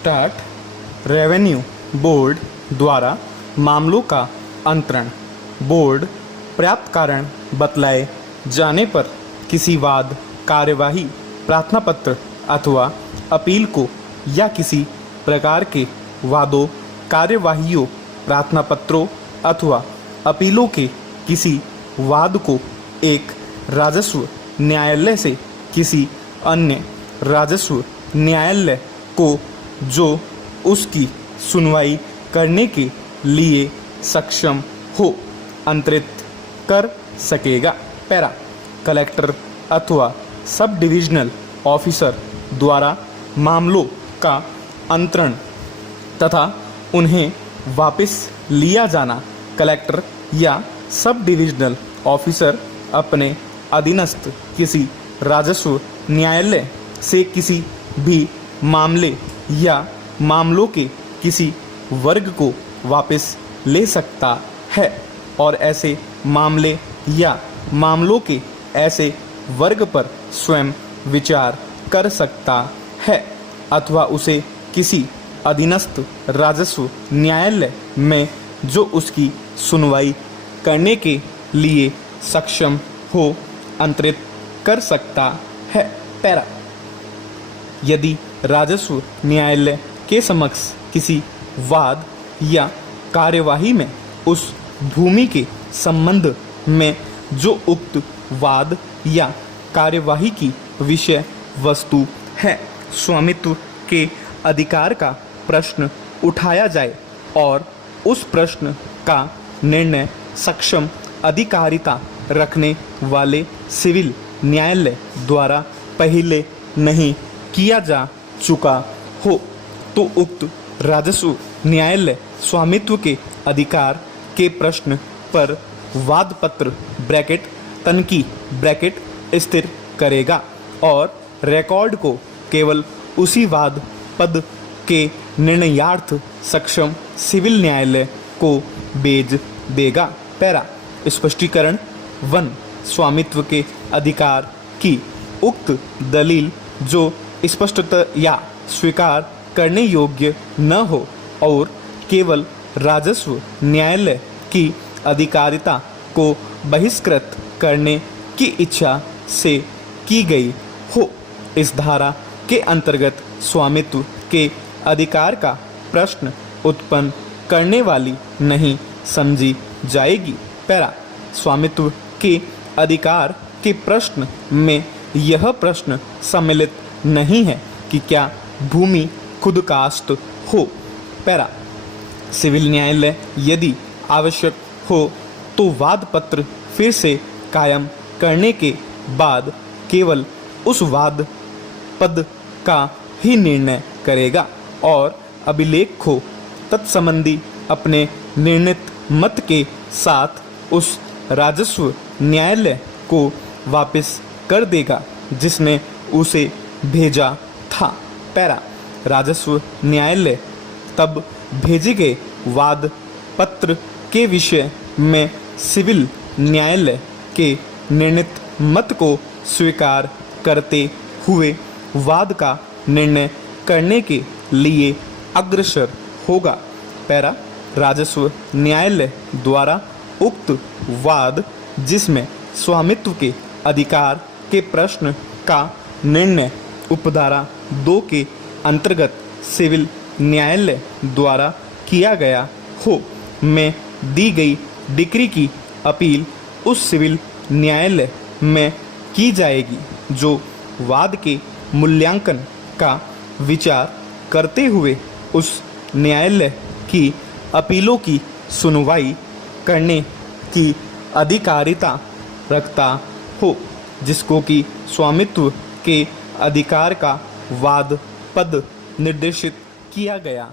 Start. Revenue board द्वारा मामलों का अंतरण। बोर्ड पर्याप्त कारण बतलाए जाने पर किसी वाद, कार्यवाही, प्रार्थना पत्र अथवा अपील को या किसी प्रकार के वादों, कार्यवाहियों, प्रार्थना पत्रों अथवा अपीलों के किसी वाद को एक राजस्व न्यायालय से किसी अन्य राजस्व न्यायालय को जो उसकी सुनवाई करने के लिए सक्षम हो अंतरित कर सकेगा। पैरा। कलेक्टर अथवा सब डिविजनल ऑफिसर द्वारा मामलों का अंतरण तथा उन्हें वापस लिया जाना। कलेक्टर या सब डिविजनल ऑफिसर अपने अधीनस्थ किसी राजस्व न्यायालय से किसी भी मामले या मामलों के किसी वर्ग को वापस ले सकता है और ऐसे मामले या मामलों के ऐसे वर्ग पर स्वयं विचार कर सकता है अथवा उसे किसी अधीनस्थ राजस्व न्यायालय में जो उसकी सुनवाई करने के लिए सक्षम हो अंतरित कर सकता है। पैरा। यदि राजस्व न्यायालय के समक्ष किसी वाद या कार्यवाही में उस भूमि के संबंध में जो उक्त वाद या कार्यवाही की विषय वस्तु है, स्वामित्व के अधिकार का प्रश्न उठाया जाए और उस प्रश्न का निर्णय सक्षम अधिकारिता रखने वाले सिविल न्यायालय द्वारा पहले नहीं किया जा चुका हो, तो उक्त राजस्व न्यायालय स्वामित्व के अधिकार के प्रश्न पर वाद पत्र ब्रैकेट तनकी ब्रैकेट स्थिर करेगा और रिकॉर्ड को केवल उसी वाद पद के निर्णयार्थ सक्षम सिविल न्यायालय को भेज देगा। पैरा। स्पष्टीकरण 1। स्वामित्व के अधिकार की उक्त दलील जो स्पष्टतया स्वीकार करने योग्य न हो और केवल राजस्व न्यायालय की अधिकारिता को बहिष्कृत करने की इच्छा से की गई हो, इस धारा के अंतर्गत स्वामित्व के अधिकार का प्रश्न उत्पन्न करने वाली नहीं समझी जाएगी। पैरा। स्वामित्व के अधिकार के प्रश्न में यह प्रश्न सम्मिलित नहीं है कि क्या भूमि खुदकास्ट हो। पैरा। सिविल न्यायालय यदि आवश्यक हो तो वाद पत्र फिर से कायम करने के बाद केवल उस वाद पद का ही निर्णय करेगा और अभिलेख को तत्संबंधी अपने निर्णीत मत के साथ उस राजस्व न्यायालय को वापस कर देगा जिसने उसे भेजा था। पैरा। राजस्व न्यायालय तब भेजे गए वाद पत्र के विषय में सिविल न्यायालय के निर्णीत मत को स्वीकार करते हुए वाद का निर्णय करने के लिए अग्रसर होगा। पैरा। राजस्व न्यायालय द्वारा उक्त वाद जिसमें स्वामित्व के अधिकार के प्रश्न का निर्णय उपधारा 2 के अंतर्गत सिविल न्यायालय द्वारा किया गया हो में दी गई डिक्री की अपील उस सिविल न्यायालय में की जाएगी जो वाद के मूल्यांकन का विचार करते हुए उस न्यायालय की अपीलों की सुनवाई करने की अधिकारिता रखता हो, जिसको कि स्वामित्व के अधिकार का वाद पद निर्देशित किया गया